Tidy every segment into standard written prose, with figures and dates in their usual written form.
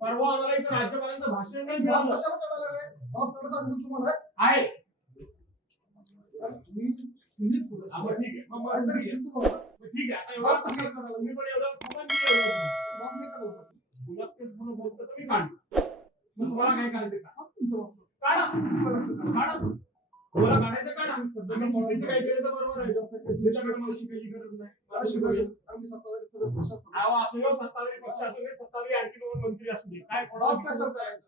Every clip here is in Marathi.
परवा आम्हाला इथं राज्यपालांचं भाषण नाही बाप मिळालं कशाला काढायला लागलाय? बाप काढत सांगितलं तुम्हाला? आहे. अरे तुम्ही सिनियर थोडंसं. हा, मग ठीक आहे. मग आज जरा शिस्त बघा. मग ठीक आहे. आता बाप एवढं कशाला काढायला लागलाय? तुम्ही पण एवढं थांबा, मी एवढं थांबतो. बाप नाही काढायला पाहिजे. तुला तेच म्हणून बोलतो तर मी काढतो. मग तुम्हाला काय करायचं का? बाप तुमचं बाप. काढा. काढा. काढा. तुम्हाला काढायचं काढा. सध्या आम्ही मला चुकीचं काय केलं तर बरोबर आहे. तुमच्याकडे मला शिकायची गरज नाही. काय शिकायचं? आम्ही सत्ताधारी सगळं पक्षात सदस्य. अहो, असू दे, सत्ताधारी पक्ष असू दे, सत्ताधारी आणखी दोन मंत्री असू दे, काय बाप कशाला काढायचं?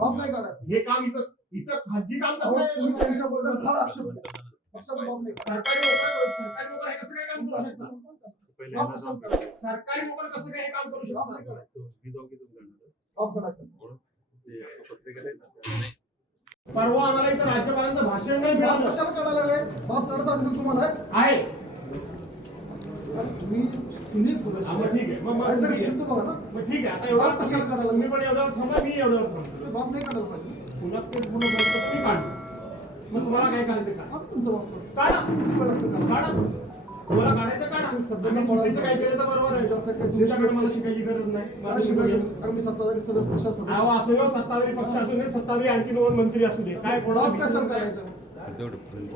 बाप नाही काढायचं. हे काम इथं इथं खाजगी काम अहो, कसं तुम्ही आहे? त्यांच्याबद्दल फार आक्षेप घेता. पक्षाचा बाप नाही काढायचा. सरकारी नोकर हे कसं काय काम करू शकतात? बाप कशाला काढायचं? सरकारी नोकर कसं काय हे काम करू बाप नाही शकतात? काढायचं. बाप काढायचं. परवा आम्हाला इथं राज्यपालांचं भाषण नाही बाप मिळालं कशाला काढायला लागलाय? बाप काढत सांगितलं तुम्हाला? आहे. अरे तुम्ही सिनियर थोडंसं. हा, मग ठीक आहे. मग आज जरा ठीक आहे. शिस्त बघा ना. मग ठीक आहे. आता एवढं बाप कशाला काढायला तुम्ही पण एवढं थांबा, मी एवढं थांबतो. बाप नाही काढायला पाहिजे. पुन्हा तेच म्हणून बोलतो तर मी काढतो. मग तुम्हाला काय करायचं का? बाप तुमचं बाप. काढा. काढा. काढा. तुम्हाला काढायचं काढा. सध्या आम्ही मला- चुकीचं काय केलं तर बरोबर आहे. तुमच्याकडे मला शिकायची गरज नाही. काय शिकायचं? आम्ही सत्ताधारी सगळं पक्षात सदस्य. अहो, असू दे, सत्ताधारी पक्ष असू दे, सत्ताधारी आणखी दोन मंत्री असू दे, काय कोणाला बाप कशाला भीती नाही. काढायचं?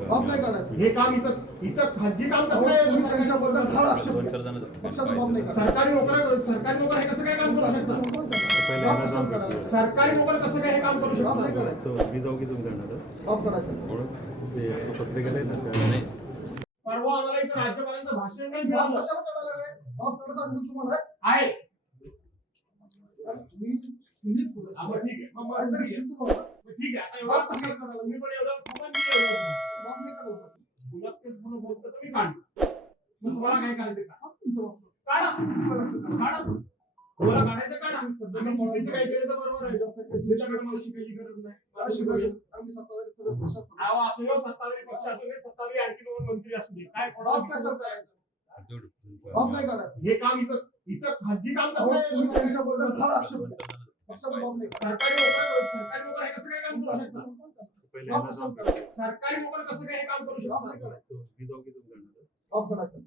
बाप नाही काढायचं. हे काम इथं खाजगी काम अहो, कसं तुम्ही आहे? त्यांच्याबद्दल फार आक्षेप घेता. पक्षाचा बाप नाही काढायचा. सरकारी नोकर हे कसं काय काम करू शकतात? बाप कशाला काढायचं? सरकारी नोकर कसं काय हे काम करू बाप नाही शकतात? काढायचं. बाप काढायचं. परवा आम्हाला इथं राज्यपालांचं भाषण नाही बाप मिळालं कशाला काढायला लागलाय? बाप काढत सांगितलं तुम्हाला? आहे. अरे तुम्ही सिनियर थोडंसं. हा, मग ठीक आहे. मग आज जरा ठीक आहे. शिस्त बघा ना. मग ठीक आहे. आता बाप एवढं कशाला काढायला लागलाय? तुम्ही पण एवढं थांबा, मी एवढं थांबतो. बाप नाही काढायला पाहिजे. तुला तेच म्हणून बोलतो तर मी काढतो. मग तुम्हाला काय करायचं का? बाप तुमचं बाप. काढा. काढा. तुम्हाला काढायचं काढा. सध्या आम्ही मला- चुकीचं काय केलं तर बरोबर आहे. तुमच्याकडे मला शिकायची गरज नाही. काय शिकायचं? आम्ही सत्ताधारी सगळं पक्षात सदस्य. अहो, असू दे, सत्ताधारी पक्ष असू दे, सत्ताधारी आणखी दोन मंत्री असू दे, काय कोणाला बाप भीती कशाला नाही. काढायचं? बाप नाही काढायचं. हे काम इथं खाजगी काम अहो, कसं तुम्ही आहे? त्यांच्याबद्दल फार आक्षेप घेता. पक्षाचा बाप नाही काढायचा. सरकारी नोकर हे कसं काय काम करू शकतात? बाप कशाला काढायचं? सरकारी नोकर कसं काय हे काम करू बाप नाही शकतात? काढायचं. बाप काढायचं.